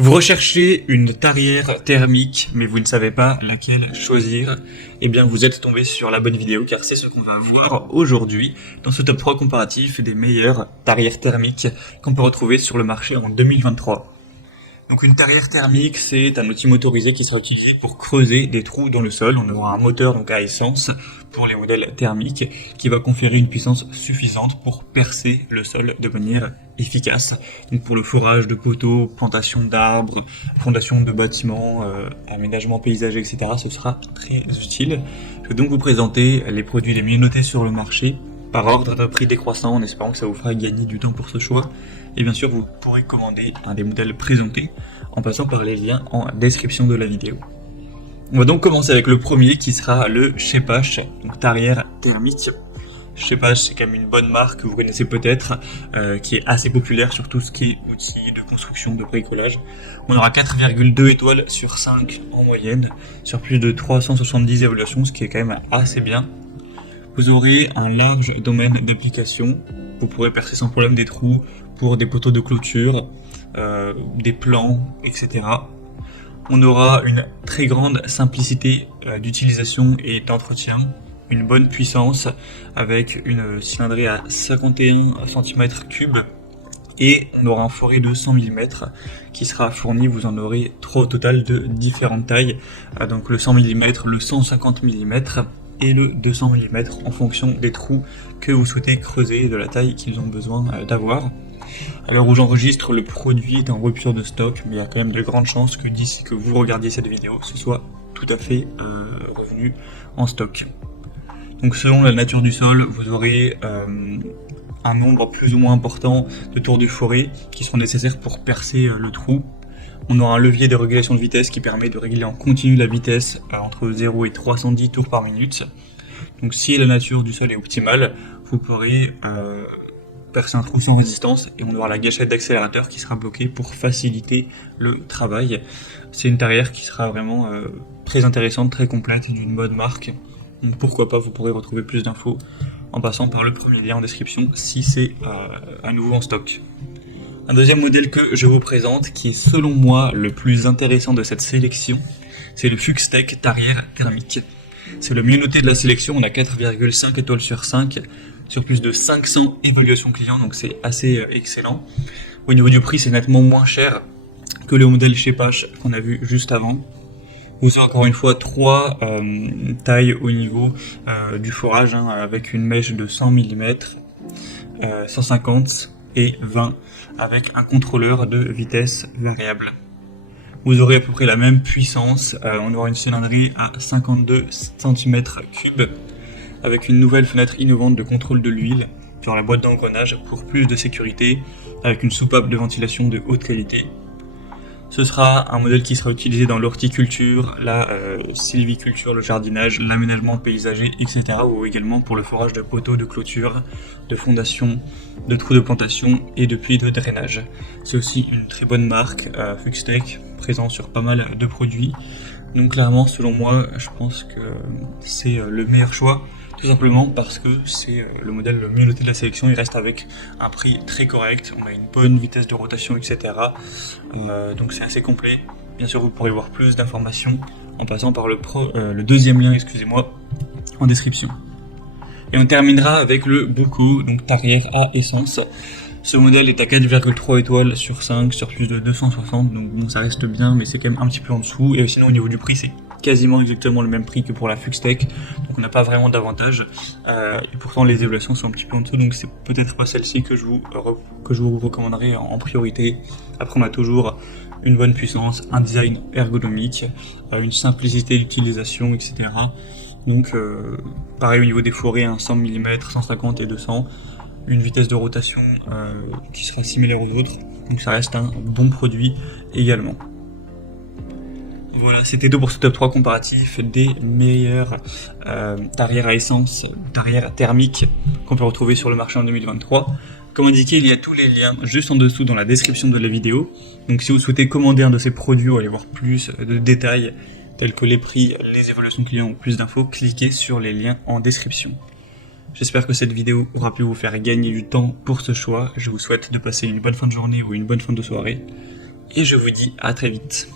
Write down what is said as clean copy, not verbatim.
Vous recherchez une tarière thermique, mais vous ne savez pas laquelle choisir. Eh bien, vous êtes tombé sur la bonne vidéo, car c'est ce qu'on va voir aujourd'hui dans ce top 3 comparatif des meilleures tarières thermiques qu'on peut retrouver sur le marché en 2023. Donc une tarière thermique, c'est un outil motorisé qui sera utilisé pour creuser des trous dans le sol. On aura un moteur donc à essence pour les modèles thermiques qui va conférer une puissance suffisante pour percer le sol de manière efficace. Donc pour le forage de poteaux, plantation d'arbres, fondation de bâtiments, aménagement paysager, etc. ce sera très utile. Je vais donc vous présenter les produits les mieux notés sur le marché par ordre de prix décroissant en espérant que ça vous fera gagner du temps pour ce choix. Et bien sûr, vous pourrez commander un des modèles présentés en passant par les liens en description de la vidéo. On va donc commencer avec le premier qui sera le Schepasch, donc tarière thermique. Schepasch, c'est quand même une bonne marque que vous connaissez peut-être, qui est assez populaire sur tout ce qui est outils de construction, de bricolage. On aura 4,2 étoiles sur 5 en moyenne, sur plus de 370 évaluations, ce qui est quand même assez bien. Vous aurez un large domaine d'application. Vous pourrez percer sans problème des trous pour des poteaux de clôture, des plans, etc. On aura une très grande simplicité d'utilisation et d'entretien, une bonne puissance avec une cylindrée à 51 cm3 et on aura un forêt de 100 mm qui sera fourni. Vous en aurez 3 au total de différentes tailles, donc le 100 mm, le 150 mm et le 200 mm en fonction des trous que vous souhaitez creuser et de la taille qu'ils ont besoin d'avoir. À l'heure où j'enregistre, le produit est en rupture de stock, mais il y a quand même de grandes chances que d'ici que vous regardiez cette vidéo, ce soit tout à fait revenu en stock. Donc selon la nature du sol, vous aurez un nombre plus ou moins important de tours du forêt qui seront nécessaires pour percer le trou. On aura un levier de régulation de vitesse qui permet de régler en continu la vitesse entre 0 et 310 tours par minute. Donc si la nature du sol est optimale, vous pourrez percer un trou sans résistance et on aura la gâchette d'accélérateur qui sera bloquée pour faciliter le travail. C'est une tarière qui sera vraiment très intéressante, très complète, d'une bonne marque. Donc pourquoi pas, vous pourrez retrouver plus d'infos en passant par le premier lien en description si c'est à nouveau en stock. Un deuxième modèle que je vous présente, qui est selon moi le plus intéressant de cette sélection, c'est le Fuxtech tarière thermique. C'est le mieux noté de la sélection, on a 4,5 étoiles sur 5, sur plus de 500 évaluations clients, donc c'est assez excellent. Au niveau du prix, c'est nettement moins cher que le modèle Schepasch qu'on a vu juste avant. Vous aurez encore une fois 3 tailles au niveau du forage, avec une mèche de 100 mm, 150 et 20 avec un contrôleur de vitesse variable. Vous aurez à peu près la même puissance, on aura une cylindrée à 52 cm3 avec une nouvelle fenêtre innovante de contrôle de l'huile sur la boîte d'engrenage pour plus de sécurité, avec une soupape de ventilation de haute qualité. Ce sera un modèle qui sera utilisé dans l'horticulture, la sylviculture, le jardinage, l'aménagement paysager, etc. ou également pour le forage de poteaux, de clôture, de fondation, de trous de plantation et de puits de drainage. C'est aussi une très bonne marque, Fuxtech, présent sur pas mal de produits. Donc clairement, selon moi, je pense que c'est le meilleur choix. Tout simplement parce que c'est le modèle le mieux noté de la sélection, il reste avec un prix très correct, on a une bonne vitesse de rotation, etc. Donc c'est assez complet. Bien sûr, vous pourrez voir plus d'informations en passant par le deuxième lien, en description. Et on terminera avec le Buco, donc tarière à essence. Ce modèle est à 4,3 étoiles sur 5, sur plus de 260, donc bon, ça reste bien, mais c'est quand même un petit peu en dessous. Et sinon, au niveau du prix, c'est quasiment exactement le même prix que pour la Fuxtech, donc on n'a pas vraiment d'avantage. Et pourtant, les évaluations sont un petit peu en dessous, donc c'est peut-être pas celle-ci que je vous recommanderais en priorité. Après, on a toujours une bonne puissance, un design ergonomique, une simplicité d'utilisation, etc. Donc, pareil au niveau des forêts, 100 mm, 150 et 200. Une vitesse de rotation qui sera similaire aux autres, donc ça reste un bon produit également. Voilà, c'était tout pour ce top 3 comparatif des meilleures tarières à essence, tarières thermiques qu'on peut retrouver sur le marché en 2023. Comme indiqué, il y a tous les liens juste en dessous dans la description de la vidéo. Donc si vous souhaitez commander un de ces produits ou aller voir plus de détails tels que les prix, les évaluations clients ou plus d'infos, cliquez sur les liens en description. J'espère que cette vidéo aura pu vous faire gagner du temps pour ce choix. Je vous souhaite de passer une bonne fin de journée ou une bonne fin de soirée. et je vous dis à très vite.